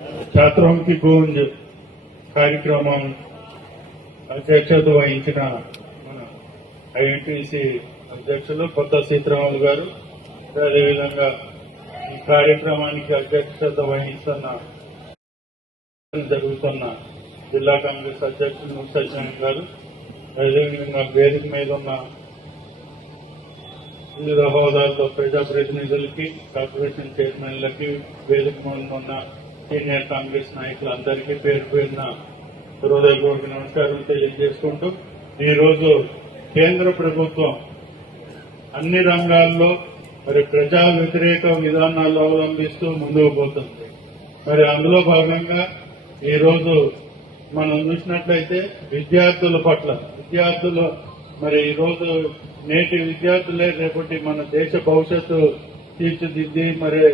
छात्रों की गूंज కార్యక్రమం అధ్యక్షత వహించిన మన ఐఎన్టీసీ అధ్యక్షులు కొత్త సీతారాములు గారు, అదేవిధంగా ఈ కార్యక్రమానికి అధ్యక్షత వహిస్తున్న జరుగుతున్న జిల్లా కాంగ్రెస్ అధ్యక్షులు సత్యనారాయణ గారు, అదేవిధంగా వేదిక మీద ఉన్న వివిధ హోదాలతో ప్రజాప్రతినిధులకి, కార్పొరేషన్ చైర్మన్లకి, వేదిక మీద ఉన్న సీనియర్ కాంగ్రెస్ నాయకులందరికీ పేరు పేరున హృదయపూర్వక నమస్కారం తెలియజేసుకుంటూ, ఈరోజు కేంద్ర ప్రభుత్వం అన్ని రంగాల్లో మరి ప్రజా వ్యతిరేక విధానాలు అవలంబిస్తూ ముందుకు పోతుంది. మరి అందులో భాగంగా ఈరోజు మనం చూసినట్లయితే విద్యార్థుల పట్ల మరి ఈరోజు నేటి విద్యార్థులే రేపటి మన దేశ భవిష్యత్తు తీర్చిదిద్ది మరి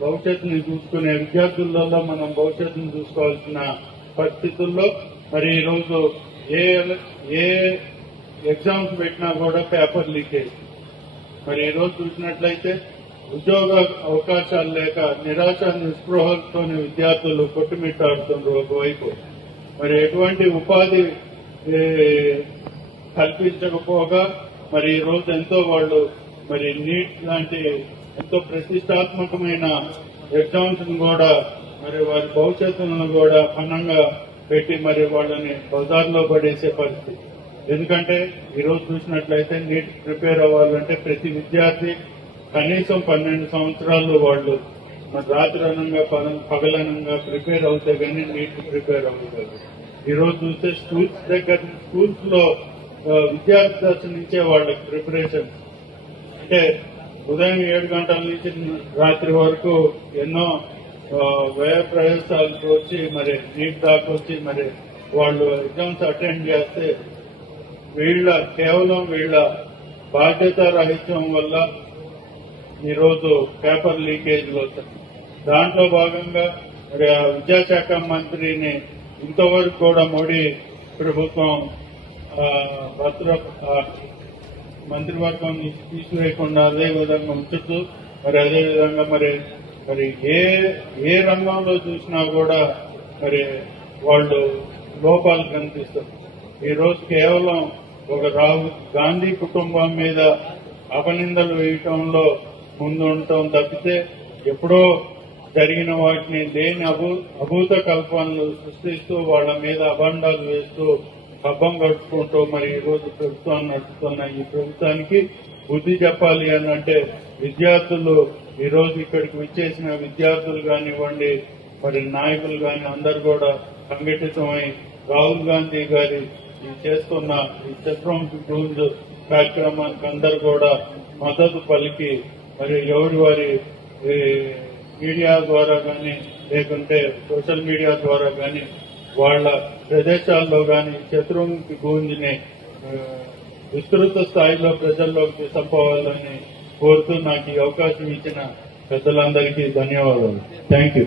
భవిష్యత్తుని చూసుకునే విద్యార్థులలో మనం భవిష్యత్తును చూసుకోవాల్సిన పరిస్థితుల్లో మరి ఈరోజు ఏ ఎగ్జామ్స్ పెట్టినా కూడా పేపర్ లీకేజ్. మరి ఈరోజు చూసినట్లయితే ఉద్యోగ అవకాశాలు లేక నిరాశ నిస్పృహలతోని విద్యార్థులు కొట్టుమిట్టాడుతున్నారు ఒకవైపు. మరి ఎటువంటి ఉపాధి కల్పించకపోగా మరి ఈ రోజు ఎంతో వాళ్ళు మరి నీట్ లాంటి ఎంతో ప్రతిష్టాత్మకమైన ఎగ్జామ్స్ కూడా మరి వారి భవిష్యత్తులను కూడా పణంగా పెట్టి మరి వాళ్ళని బజార్లో పడేసే పరిస్థితి. ఎందుకంటే ఈరోజు చూసినట్లయితే నీట్ ప్రిపేర్ అవ్వాలంటే ప్రతి విద్యార్థి కనీసం 12 సంవత్సరాలు వాళ్ళు మరి రాత్రనంగా పగలనంగా ప్రిపేర్ అవుతే గానీ నీట్ ప్రిపేర్ అవ్వగలరు. ఈరోజు చూస్తే స్కూల్స్ లో విద్యార్థి దశ నుంచే వాళ్ళకి ప్రిపరేషన్ అంటే ఉదయం 7 గంటల నుంచి రాత్రి వరకు ఎన్నో వ్యయ ప్రవేశాలకు వచ్చి మరి నీట్ దాకా వచ్చి మరి వాళ్ళు ఎగ్జామ్స్ అటెండ్ చేస్తే కేవలం వీళ్ళ బాధ్యత రహిత్యం వల్ల ఈరోజు పేపర్ లీకేజ్లు వస్తాయి. దాంట్లో భాగంగా మరి ఆ విద్యాశాఖ మంత్రిని ఇంతవరకు కూడా మోడీ ప్రభుత్వం మంత్రివర్గం తీసివేయకుండా అదే విధంగా ఉంచుతూ మరి అదేవిధంగా మరి ఏ రంగంలో చూసినా కూడా మరి వాళ్ళు లోపాలు కనిపిస్తారు. ఈ రోజు కేవలం ఒక రాహుల్ గాంధీ కుటుంబం మీద అపనిందలు వేయటంలో ముందు ఉండటం తప్పితే ఎప్పుడో జరిగిన వాటిని లేని అభూత కల్పనలు సృష్టిస్తూ వాళ్ళ మీద అభండాలు వేస్తూ పబ్బం గడుపుకుంటూ మరి ఈ రోజు ప్రభుత్వం నడుపుతున్న ఈ ప్రభుత్వానికి బుద్ధి చెప్పాలి అని అంటే విద్యార్థులు ఈ రోజు ఇక్కడికి విచ్చేసిన విద్యార్థులు కానివ్వండి మరి నాయకులు కాని అందరూ కూడా సంఘటితమై రాహుల్ గాంధీ గారి ఈ చేస్తున్న ఈ చక్రం గూంజ్ కార్యక్రమానికి అందరూ కూడా మద్దతు పలికి మరి ఎవరి వారి మీడియా ద్వారా కానీ లేకుంటే సోషల్ మీడియా ద్వారా కానీ వాళ్ళ ప్రదేశాల్లో కానీ శత్రువుకి గూంజిని విస్తృత స్థాయిలో ప్రజల్లోకి తీసుకుపోవాలని కోరుతూ నాకు ఈ అవకాశం ఇచ్చిన పెద్దలందరికీ ధన్యవాదాలు. Thank you.